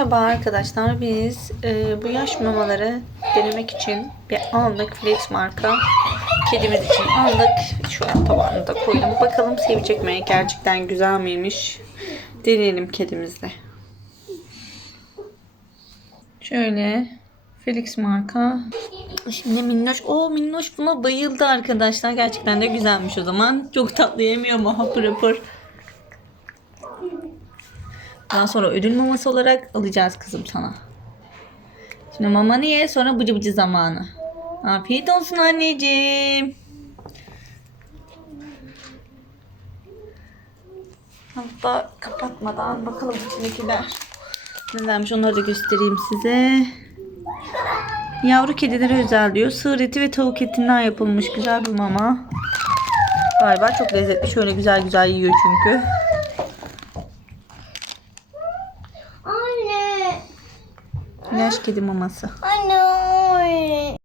Merhaba arkadaşlar. Biz e, bu yaş mamaları denemek için bir aldık Flex marka. Kedimiz için aldık. Şu an tabağını da koydum. Bakalım sevecek mi? Gerçekten güzel miymiş? Deneyelim kedimizle. Şöyle Felix marka. Şimdi minnoş. O minnoş buna bayıldı arkadaşlar. Gerçekten de güzelmiş o zaman. Çok tatlı yemiyor ama hapır hapır. Daha sonra ödül maması olarak alacağız kızım sana. Şimdi mamanı ye sonra bıcı bıcı zamanı. Afiyet olsun anneciğim. Hatta kapatmadan bakalım içindekiler. Nelermiş onları da göstereyim size. Yavru kedilere özel diyor. Sığır eti ve tavuk etinden yapılmış güzel bir mama. Galiba çok lezzetli. Şöyle güzel güzel yiyor çünkü. Yaş kedi maması. Anne.